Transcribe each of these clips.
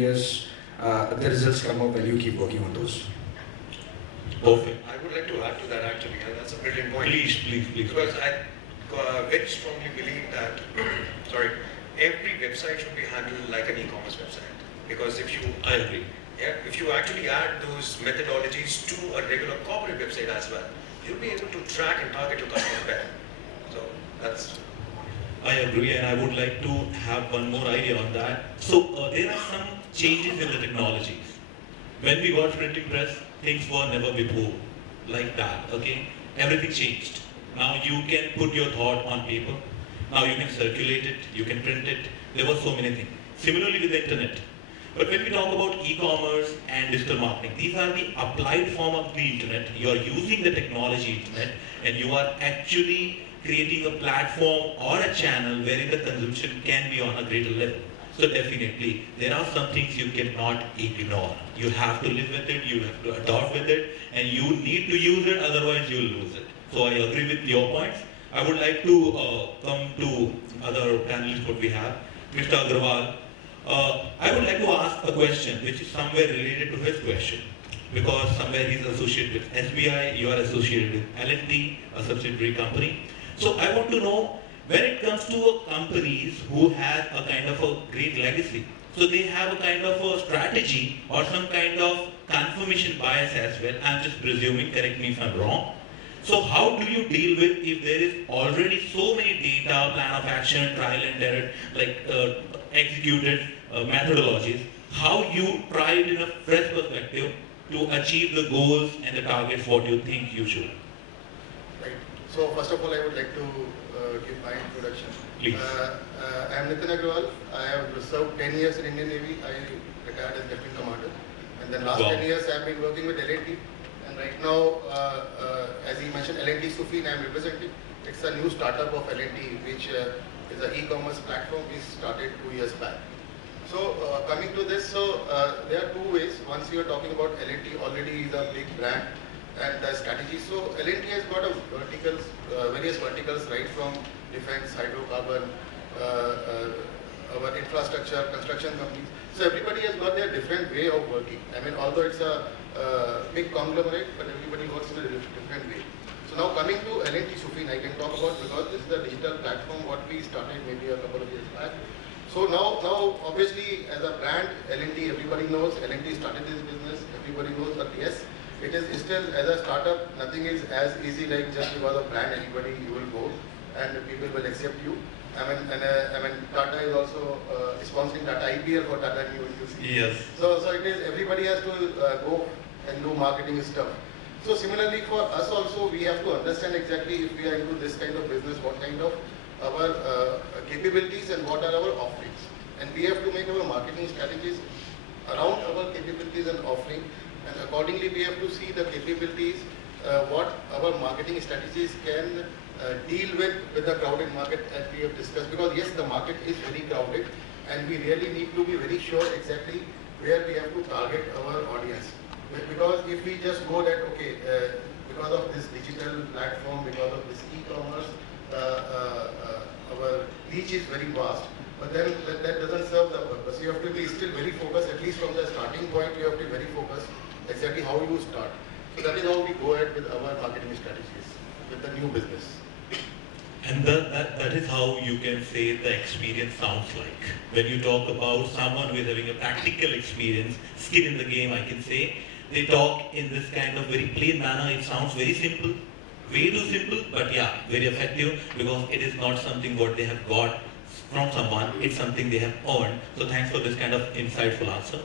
years, the results come up when you keep working on those. Perfect. I would like to add to that actually, and that's a brilliant point. Please. Because I very strongly believe that, sorry, every website should be handled like an e-commerce website. Because I agree. if you actually add those methodologies to a regular corporate website as well, you'll be able to track and target your customers better. So that's. I agree, and I would like to have one more idea on that. So there are some changes in the technologies. When we got printing press, things were never before like that. Okay, everything changed. Now you can put your thought on paper. Now you can circulate it. You can print it. There were so many things. Similarly with the internet. But when we talk about e-commerce and digital marketing, these are the applied form of the internet. You are using the technology internet, and you are actually creating a platform or a channel wherein the consumption can be on a greater level. So definitely, there are some things you cannot ignore. You have to live with it, you have to adopt with it, and you need to use it, otherwise you will lose it. So I agree with your points. I would like to come to other panelists what we have. Mr. Agrawal, I would like to ask a question which is somewhere related to his question, because somewhere he's associated with SBI, you are associated with L&T, a subsidiary company. So I want to know, when it comes to companies who have a kind of a great legacy, so they have a kind of a strategy or some kind of confirmation bias as well. I'm just presuming, correct me if I'm wrong. So how do you deal with if there is already so many data, plan of action, trial and error, like executed methodologies, how you try it in a fresh perspective to achieve the goals and the targets what you think you should? Right. So first of all, I would like to give my introduction. Please. I am Nitin Agrawal. I have served 10 years in Indian Navy. I retired as Lieutenant Commander. And then last 10 years I have been working with L&T. And right now, as he mentioned, L&T Sufin I am representing. It's a new startup of L&T, which is an e-commerce platform we started 2 years back. So coming to this, so there are two ways. Once you are talking about L&T, already is a big brand and the strategy. So L&T has got a verticals, various verticals, right from defense, hydrocarbon, our infrastructure, construction companies. So everybody has got their different way of working. I mean, although it's a big conglomerate, but everybody works in a different way. So now coming to L&T Sufin, I can talk about, because this is the digital platform what we started maybe a couple of years back. So now obviously as a brand, L&T, everybody knows L&T started this business, everybody knows, but yes, it is still, as a startup, nothing is as easy like just because of brand, anybody you will go and people will accept you. I mean, Tata is also sponsoring Tata IPL for Tata New Industry. Yes. So it is, everybody has to go and do marketing stuff. So similarly for us also, we have to understand exactly if we are into this kind of business, what kind of our capabilities and what are our offerings. And we have to make our marketing strategies around our capabilities and offering. And accordingly, we have to see the capabilities, what our marketing strategies can deal with the crowded market, as we have discussed. Because yes, the market is very crowded and we really need to be very sure exactly where we have to target our audience. Because if we just go that, okay, because of this digital platform, because of this e-commerce, our reach is very vast, but then that doesn't serve the purpose. You have to be still very focused, at least from the starting point, you have to be very focused exactly how you start. So that is how we go ahead with our marketing strategies, with the new business. And that is how you can say the experience sounds like. When you talk about someone who is having a practical experience, skin in the game, I can say, they talk in this kind of very plain manner. It sounds very simple, way too simple, but yeah, very effective, because it is not something what they have got from someone, it's something they have earned. So thanks for this kind of insightful answer.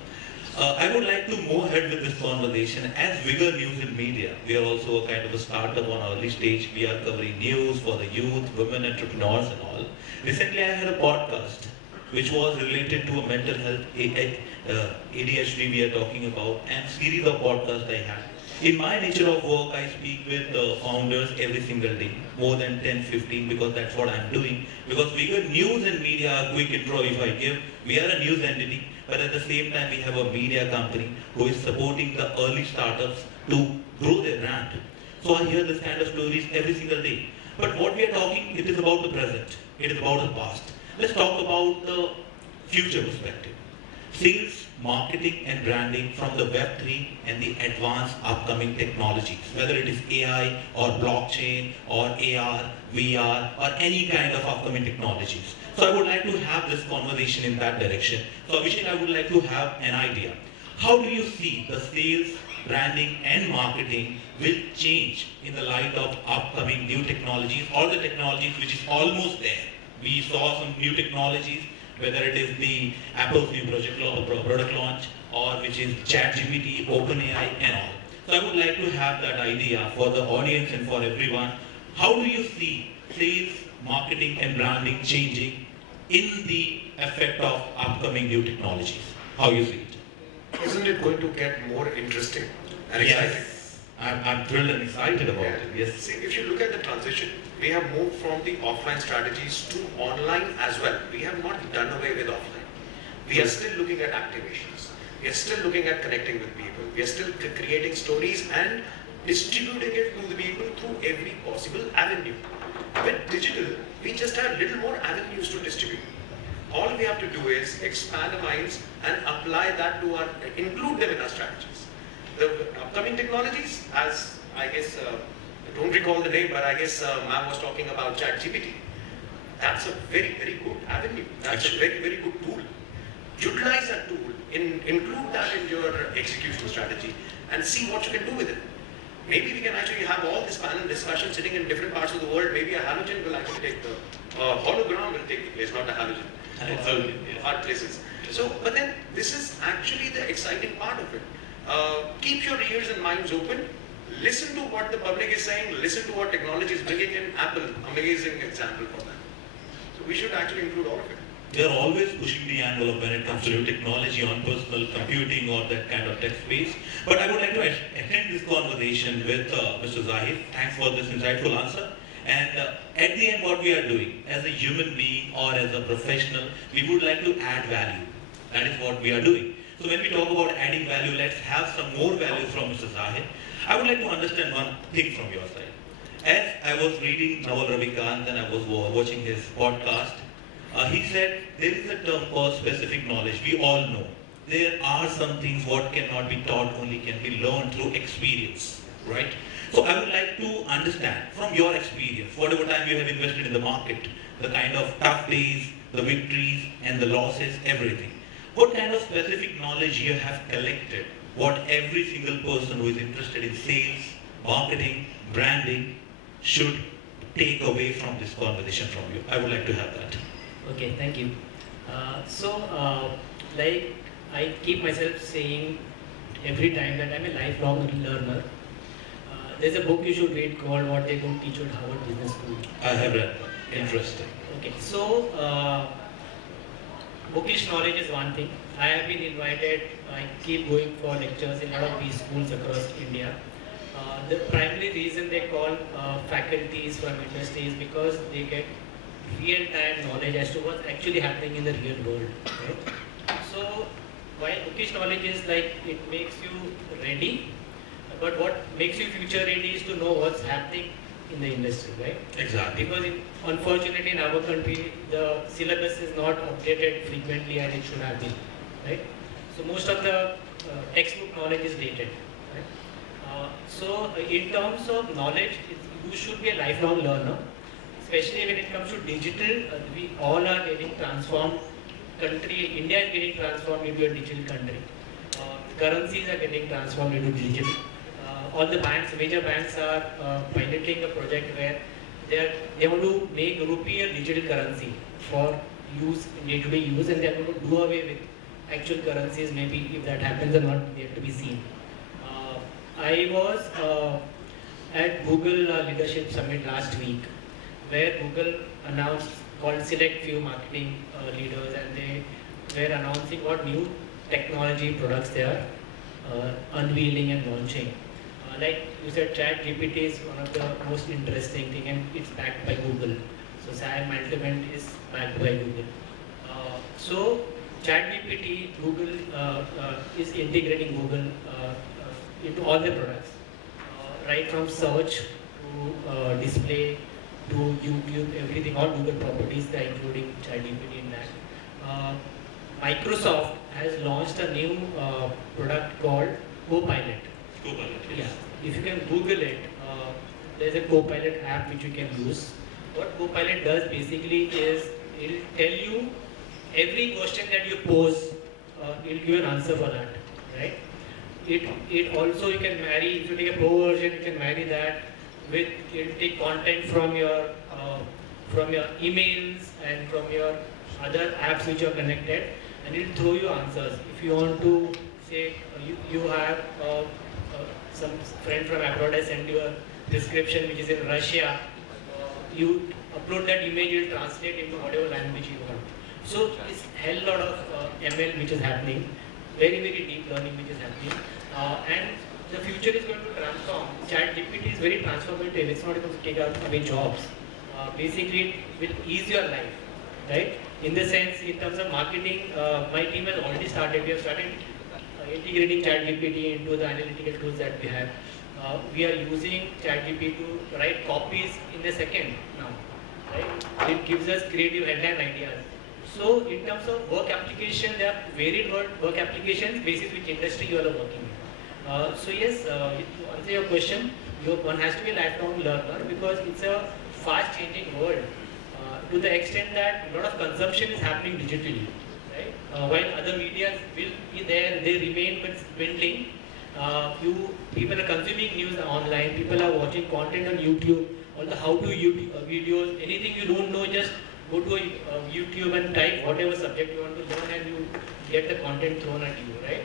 I would like to move ahead with this conversation. As Vigor News in Media, we are also a kind of a startup on early stage. We are covering news for the youth, women entrepreneurs and all. Recently I had a podcast which was related to a mental health, ADHD we are talking about, and series of podcasts I had. In my nature of work, I speak with founders every single day, more than 10, 15, because that's what I'm doing. Because Vigor News and Media, a quick intro if I give, we are a news entity, but at the same time we have a media company who is supporting the early startups to grow their brand. So I hear this kind of stories every single day. But what we are talking, it is about the present, it is about the past. Let's talk about the future perspective. Sales marketing and branding from the Web3 and the advanced upcoming technologies, whether it is AI or blockchain or AR, VR or any kind of upcoming technologies. So I would like to have this conversation in that direction. So Abhishek, I would like to have an idea. How do you see the sales, branding and marketing will change in the light of upcoming new technologies or the technologies which is almost there? We saw some new technologies, whether it is the Apple's new product launch or which is ChatGPT, OpenAI and all. So I would like to have that idea for the audience and for everyone. How do you see sales, marketing and branding changing in the effect of upcoming new technologies? How you see it? Isn't it going to get more interesting and exciting? Yes, I'm thrilled and excited about it. Yes. See, if you look at the transition, we have moved from the offline strategies to online as well. We have not done away with offline. We are still looking at activations. We are still looking at connecting with people. We are still creating stories and distributing it to the people through every possible avenue. With digital, we just have little more avenues to distribute. All we have to do is expand our minds and apply that to our, include them in our strategies. The upcoming technologies, as I guess, I don't recall the name, but I guess ma'am was talking about ChatGPT. That's a very, very good avenue. That's a very, very good tool. Utilize that tool, include that in your execution strategy and see what you can do with it. Maybe we can actually have all this panel discussion sitting in different parts of the world. Maybe a halogen will actually take the, hologram will take the place, not a halogen. Art places. So, but then this is actually the exciting part of it. Keep your ears and minds open. Listen to what the public is saying. Listen to what technology is bringing in. Apple, amazing example for that. So we should actually include all of it. They're always pushing the envelope when it comes to new technology on personal computing or that kind of tech space. But I would like to end this conversation with Mr. Zahid. Thanks for this insightful answer. And at the end, what we are doing as a human being or as a professional, we would like to add value. That is what we are doing. So when we talk about adding value, let's have some more value from Mr. Zahid. I would like to understand one thing from your side. As I was reading Naval Ravikant and I was watching his podcast, he said there is a term called specific knowledge. We all know. There are some things what cannot be taught, only can be learned through experience, right? So I would like to understand from your experience, whatever time you have invested in the market, the kind of tough days, the victories and the losses, everything. What kind of specific knowledge you have collected, what every single person who is interested in sales, marketing, branding should take away from this conversation from you? I would like to have that. Okay, thank you. Like I keep myself saying every time that I'm a lifelong learner. There's a book you should read called What They Don't Teach You at Harvard Business School. I have read that. Interesting. Okay, so bookish knowledge is one thing. I have been invited, I keep going for lectures in a lot of these schools across India. The primary reason they call faculties from industry is because they get real-time knowledge as to what's actually happening in the real world. Right? So while bookish knowledge is like, it makes you ready, but what makes you future ready is to know what's happening in the industry, right? Exactly. Because unfortunately in our country, the syllabus is not updated frequently as it should have been, right? So most of the textbook knowledge is dated, right? So in terms of knowledge, you should be a lifelong learner, especially when it comes to digital. We all are getting transformed. India is getting transformed into a digital country. Currencies are getting transformed into digital. All the banks, major banks are piloting a project where they want to make rupee a digital currency for use, day-to-day use, and they are going to do away with actual currencies. Maybe if that happens or not, yet to be seen. I was at Google Leadership Summit last week, where Google announced called Select Few Marketing Leaders, and they were announcing what new technology products they are unveiling and launching. Like you said, ChatGPT is one of the most interesting thing, and it's backed by Google. So Sam Altman is backed by Google. So ChatGPT, Google is integrating Google into all the products, right from search to display to YouTube, everything, all Google properties, they're including ChatGPT in that. Microsoft has launched a new product called Copilot. Copilot, Yeah, yes. if you can Google it, there's a Copilot app which you can use. What Copilot does basically is it will tell you every question that you pose, it will give you an answer for that, right? It also you can marry, if you take a pro version, you can marry that with, it will take content from your emails and from your other apps which are connected, and it will throw you answers. If you want to say you have some friend from abroad has sent you a prescription which is in Russia, you upload that image, it will translate into whatever language you want. So it's hell lot of ML which is happening, very deep learning which is happening, and the future is going to transform. ChatGPT is very transformative. It's not going to take away jobs. Basically, it will ease your life, right? In the sense, in terms of marketing, my team has already started. We have started integrating ChatGPT into the analytical tools that we have. We are using ChatGPT to write copies in a second now, right? It gives us creative headline ideas. So, in terms of work application, there are varied work applications based which industry you are working in. So yes, to answer your question, one has to be a lifelong learner because it's a fast-changing world. To the extent that a lot of consumption is happening digitally, right? While other media will be there, they remain but dwindling. People are consuming news online. People are watching content on YouTube. All the how-to videos. Anything you don't know, just go to YouTube and type whatever subject you want to learn, and you get the content thrown at you, right?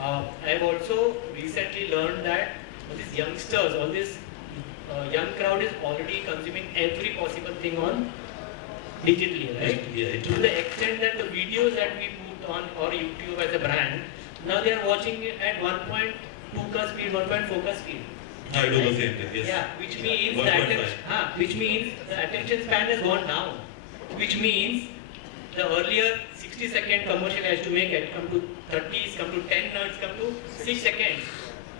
I have also recently learned that all these youngsters, all this young crowd is already consuming every possible thing on digitally, right? Yeah, to the extent that the videos that we put on or YouTube as a brand, now they are watching it at 1.2 speed, 1.4 speed. I do the same thing, yes. Yeah, which means 1.5. which means the attention span has gone down. Which means the earlier 60-second commercial has to make it come to 30s, come to 10, now it's come to 6 seconds.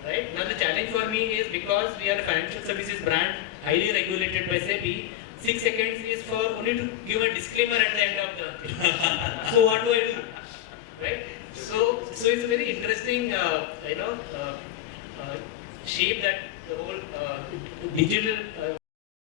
Right? Now the challenge for me is because we are a financial services brand, highly regulated by SEBI, 6 seconds is for only to give a disclaimer at the end of the so what do I do? Right? So it's a very interesting shape that the whole digital